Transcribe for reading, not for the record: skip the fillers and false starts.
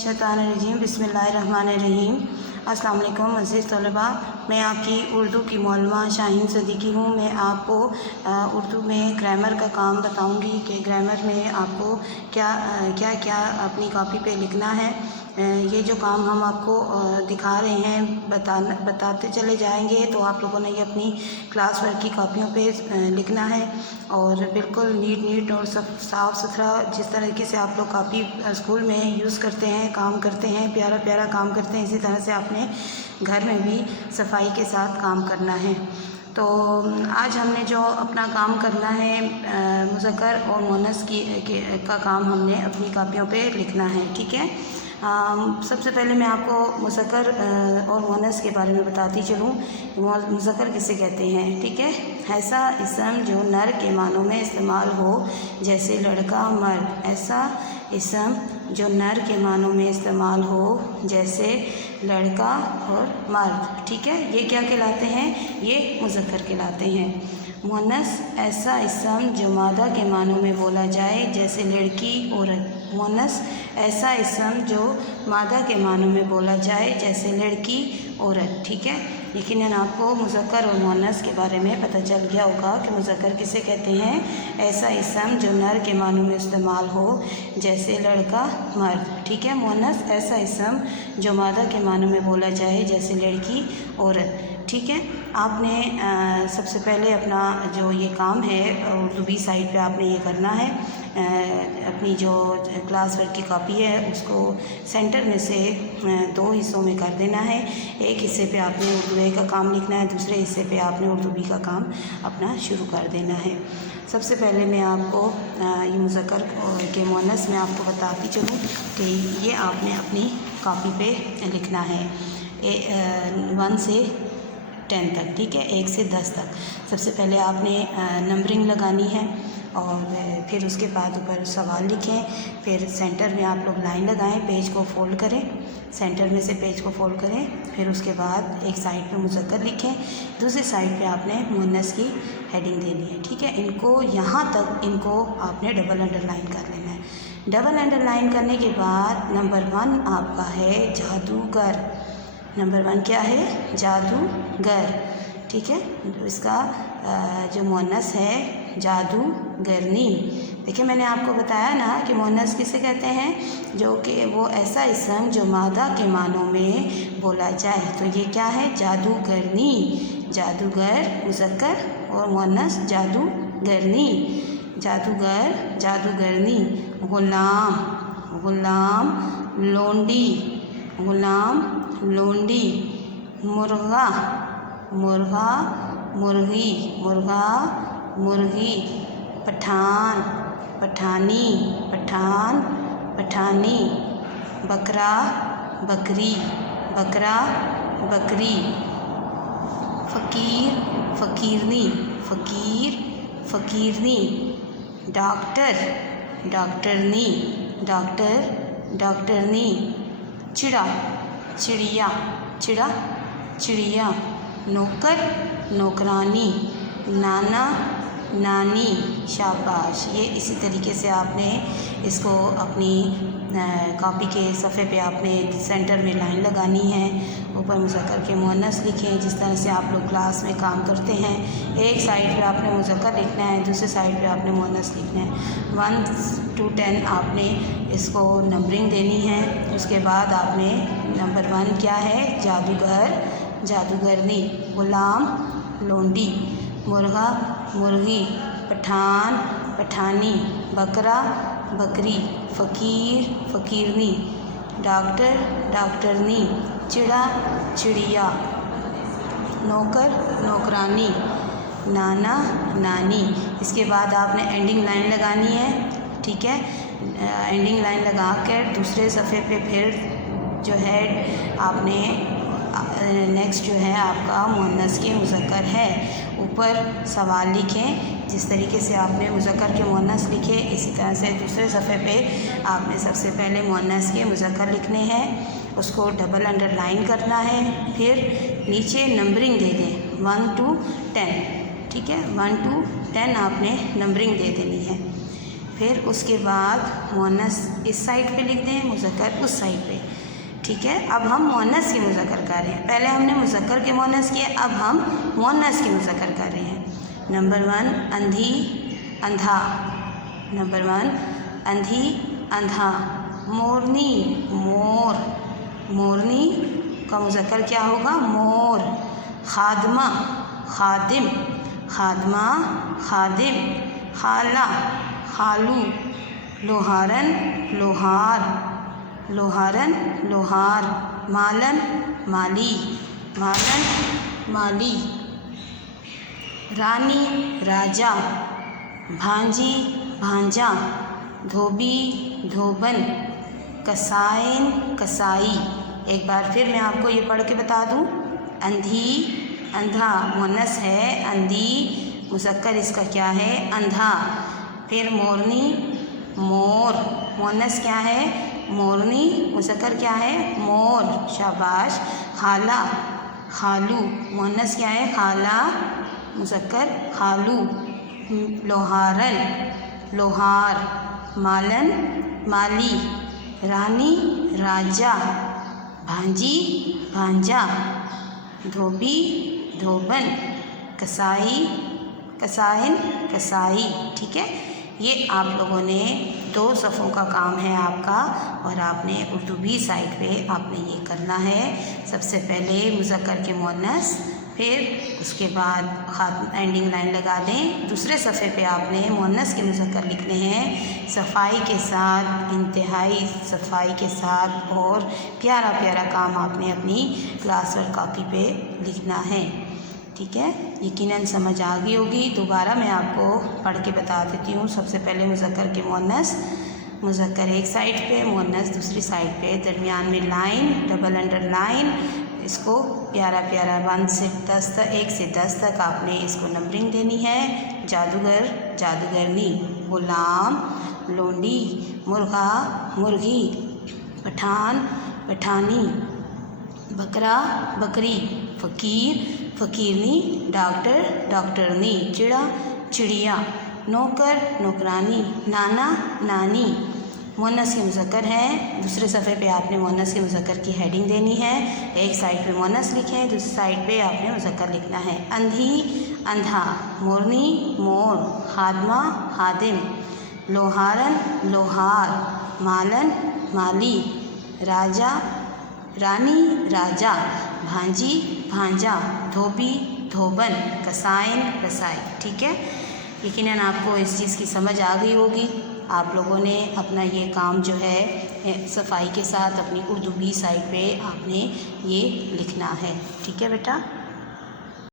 शैतानिर्रजीम बिस्मिल्लाहिर्रहमानिर्रहीम। अस्सलाम वालेकुम अज़ीज़ तलबा, मैं आपकी उर्दू की मौलमा शाहीन सदीकी हूँ। मैं आपको उर्दू में ग्रामर का काम बताऊँगी कि ग्रामर में आपको क्या क्या अपनी कॉपी पे लिखना है। ये जो काम हम आपको दिखा रहे हैं बताते चले जाएंगे, तो आप लोगों ने ये अपनी क्लास वर्क की कॉपियों पे लिखना है और बिल्कुल नीट और साफ़ सुथरा, जिस तरीके से आप लोग कॉपी स्कूल में यूज़ करते हैं, काम करते हैं, प्यारा काम करते हैं, इसी तरह से आपने घर में भी सफाई के साथ काम करना है। तो आज हमने जो अपना काम करना है, मुज़क्कर और मुअन्नस का काम हमने अपनी कॉपियों पे लिखना है, ठीक है। सबसे पहले मैं आपको मुज़क्कर और मुअन्नस के बारे में बताती चलूँ। मुज़क्कर किसे कहते हैं, ठीक है। ऐसा इसम जो नर के मानों में इस्तेमाल हो, जैसे लड़का मर्द। ऐसा इसम जो नर के मानों में इस्तेमाल हो, जैसे लड़का और मर्द, ठीक है। ये क्या कहलाते हैं? ये मुज़क्कर कहलाते हैं। मुअन्नस ऐसा इसम जो मादा के मानों में बोला जाए, जैसे लड़की औरत। मुअन्नस ऐसा इसम जो मादा के मानों में बोला जाए, जैसे लड़की औरत, ठीक है। यकीनन आपको मुज़क्कर और मुअन्नस के बारे में पता चल गया होगा कि मुज़क्कर किसे कहते हैं। ऐसा इसम जो नर के मानों में इस्तेमाल हो, जैसे लड़का मर्द, ठीक है। मुअन्नस ऐसा इसम जो मादा के मानों में बोला जाए, जैसे लड़की औरत, ठीक है। आपने सबसे पहले अपना जो ये काम है उर्दू बी साइड पे आपने ये करना है। अपनी जो क्लास वर्क की कॉपी है उसको सेंटर में से 2 हिस्सों में कर देना है। एक हिस्से पे आपने उर्दू ए का काम लिखना है, दूसरे हिस्से पे आपने उर्दू बी का काम अपना शुरू कर देना है। सबसे पहले मैं आपको ये मुज़क्कर के मुअन्नस में आपको बताती चलूँ कि ये आपने अपनी कॉपी पे लिखना है 1 से 10 तक, ठीक है, 1 से 10 तक। सबसे पहले आपने नंबरिंग लगानी है और फिर उसके बाद ऊपर सवाल लिखें। फिर सेंटर में आप लोग लाइन लगाएं, पेज को फोल्ड करें, सेंटर में से पेज को फोल्ड करें। फिर उसके बाद एक साइड पे मुज़क्कर लिखें, दूसरी साइड पे आपने मुअन्नस की हेडिंग देनी है, ठीक है। इनको यहाँ तक इनको आपने डबल अंडरलाइन कर लेना है। डबल अंडरलाइन करने के बाद नंबर 1 आपका है जादूगर। नंबर 1 क्या है? जादूगर, ठीक है। इसका जो मुअन्नस है जादूगरनी। देखिए मैंने आपको बताया ना कि मुअन्नस किसे कहते हैं, जो कि वो ऐसा इसम जो मादा के मानों में बोला जाए। तो ये क्या है? जादूगरनी। जादूगर मुज़क्कर और मुअन्नस जादूगरनी। जादूगर, जादूगरनी। गुलाम, लोंडी, गुलाम, लोंडी। मुर्गा, मुर्गी, मुर्गी। पठान, पठानी। बकरा, बकरी। फकीर, फकीरनी। डॉक्टर, डॉक्टरनी। चिड़िया। नौकर, नौकरानी। नाना, नानी। शाबाश। ये इसी तरीके से आपने इसको अपनी कॉपी के सफ़े पे आपने सेंटर में लाइन लगानी है। ऊपर मुज़क्कर के मुअन्नस लिखें, जिस तरह से आप लोग क्लास में काम करते हैं। एक साइड पे आपने मुज़क्कर लिखना है, दूसरे साइड पे आपने मुअन्नस लिखना है। 1 to 10 आपने इसको नंबरिंग देनी है। उसके बाद आपने नंबर 1 क्या है? जादूगर, जादूगरनी। गुलाम, लोंडी। मुर्गा, मुर्गी। पठान, पठानी। बकरा, बकरी। फकीर, फकीरनी। डॉक्टर, डॉक्टरनी। चिड़िया। नौकर, नौकरानी। नाना, नानी। इसके बाद आपने एंडिंग लाइन लगानी है, ठीक है। एंडिंग लाइन लगा कर दूसरे सफ़े पे फिर जो है आपने नेक्स्ट जो है आपका मुअन्नस के मुज़क्कर है, ऊपर सवाल लिखें। जिस तरीके से आपने मुज़क्कर के मुअन्नस लिखे, इसी तरह से दूसरे सफ़े पे आपने सबसे पहले मुअन्नस के मुज़क्कर लिखने हैं, उसको डबल अंडरलाइन करना है। फिर नीचे नंबरिंग दे दें 1 to 10, ठीक है। 1 to 10 आपने नंबरिंग दे देनी है। پھر اس کے بعد مؤنث اس سائڈ پہ لکھ دیں، مذکر اس سائڈ پہ، ٹھیک ہے۔ اب ہم مؤنث کے مذکر کر رہے ہیں، پہلے ہم نے مذکر کے مؤنث کیے، اب ہم مؤنث کے مذکر کر رہے ہیں۔ نمبر 1 اندھی اندھا، نمبر 1 اندھی اندھا، مورنی مور، مورنی کا مذکر کیا ہوگا؟ مور، خادمہ خادم، خادمہ خادم، خالہ خالو، لوہارن لوہار، لوہارن لوہار، مالن مالی، مالن مالی، رانی راجا، بھانجی بھانجا، دھوبی دھوبن، کسائن کسائی۔ ایک بار پھر میں آپ کو یہ پڑھ کے بتا دوں، اندھی اندھا مؤنث ہے، اندھی مذکر اس کا کیا ہے؟ اندھا۔ پھر مورنی مور، مؤنث کیا ہے؟ مورنی، مذکر کیا ہے؟ مور، شاباش۔ خالہ خالو، مؤنث کیا ہے؟ خالہ، مذکر خالو۔ لوہارن لوہار، مالن مالی، رانی راجا، بھانجی بھانجا، دھوبی دھوبن، کسائی کسائن کسائی، ٹھیک ہے۔ یہ آپ لوگوں نے 2 صفوں کا کام ہے آپ کا، اور آپ نے اردو بھی سائٹ پہ آپ نے یہ کرنا ہے۔ سب سے پہلے مذکر کے مؤنث، پھر اس کے بعد اینڈنگ لائن لگا دیں۔ دوسرے صفحے پہ آپ نے مؤنث کے مذکر لکھنے ہیں صفائی کے ساتھ، انتہائی صفائی کے ساتھ، اور پیارا پیارا کام آپ نے اپنی کلاس ورک کاپی پہ لکھنا ہے، ٹھیک ہے۔ یقیناً سمجھ آ گئی ہوگی۔ دوبارہ میں آپ کو پڑھ کے بتا دیتی ہوں۔ سب سے پہلے مذکر کے مؤنث، مذکر ایک سائڈ پہ، مؤنث دوسری سائڈ پہ، درمیان میں لائن، ڈبل انڈر لائن، اس کو پیارا پیارا 1 سے 10 تک، 1 سے 10 تک آپ نے اس کو نمبرنگ دینی ہے۔ جادوگر جادوگرنی، غلام لونڈی، مرغا مرغی، پٹھان پٹھانی، بکرا بکری، فقیر فقیرنی، ڈاکٹر ڈاکٹرنی، چڑا چڑیا، نوکر نوکرانی، نانا نانی۔ مؤنث کے مذکر ہیں، دوسرے صفحے پہ آپ نے مؤنث کے مذکر کی ہیڈنگ دینی ہے۔ ایک سائڈ پہ مؤنث لکھیں، دوسری سائڈ پہ آپ نے مذکر لکھنا ہے۔ اندھی اندھا، مورنی مور، خادمہ خادم، لوہارن لوہار، مالن مالی، راجا رانی راجا، بھانجی بھانجا، دھوبی دھوبن، کسائن کسائی، ٹھیک ہے۔ یقیناً آپ کو اس چیز کی سمجھ آ گئی ہوگی۔ آپ لوگوں نے اپنا یہ کام جو ہے صفائی کے ساتھ اپنی اردو بھی سائٹ پہ آپ نے یہ لکھنا ہے، ٹھیک ہے بیٹا۔